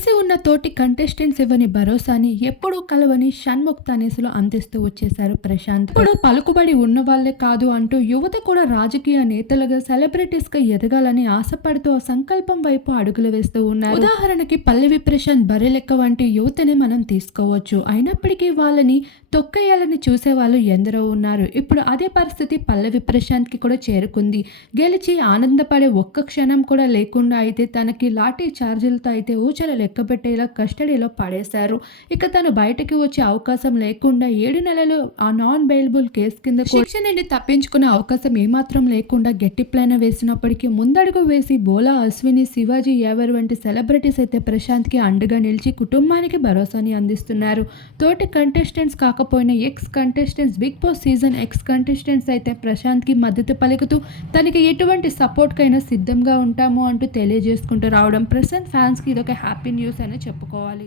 కలిసి ఉన్న తోటి కంటెస్టెంట్స్ ఇవ్వని భరోసాని ఎప్పుడూ కలవని షణ్ముఖ్ తనేసులో అందిస్తూ వచ్చేశారు ప్రశాంత్. ఇప్పుడు పలుకుబడి ఉన్న వాళ్ళే కాదు అంటూ యువత కూడా రాజకీయ నేతలుగా సెలబ్రిటీస్గా ఎదగాలని ఆశపడుతూ ఆ సంకల్పం వైపు అడుగులు వేస్తూ ఉన్నారు. ఉదాహరణకి పల్లవి ప్రశాంత్ బర్రెలెక్క వంటి యువతని మనం తీసుకోవచ్చు. అయినప్పటికీ వాళ్ళని తొక్కేయాలని చూసేవాళ్ళు ఎందరో ఉన్నారు. ఇప్పుడు అదే పరిస్థితి పల్లవి ప్రశాంత్కి కూడా చేరుకుంది. గెలిచి ఆనందపడే ఒక్క క్షణం కూడా లేకుండా అయితే తనకి లాఠీ చార్జీలతో అయితే ఊచలు లెక్కబెట్టేలా కస్టడీలో పడేశారు. ఇక తను బయటకి వచ్చే అవకాశం లేకుండా 7 నెలలు ఆ నాన్ బెయిలబుల్ కేసు కింద శిక్ష నుండి తప్పించుకునే అవకాశం ఏమాత్రం లేకుండా గట్టి ప్లాన్ వేసినప్పటికీ ముందడుగు వేసి బోలా అశ్విని, శివాజీ యావర్ వంటి సెలబ్రిటీస్ అయితే ప్రశాంత్కి అండగా నిలిచి కుటుంబానికి భరోసాని అందిస్తున్నారు. తోటి కంటెస్టెంట్స్ కాకపోయినా ex contestants, Bigg Boss season ex contestants అయితే ప్రశాంత్కి మద్దతు పలుకుతూ తనకి ఎటువంటి సపోర్ట్కైనా సిద్ధంగా ఉంటాము అంటూ తెలియజేసుకుంటూ రావడం ప్రశాంత్ ఫ్యాన్స్కి ఇదొక హ్యాపీ న్యూస్ అని చెప్పుకోవాలి.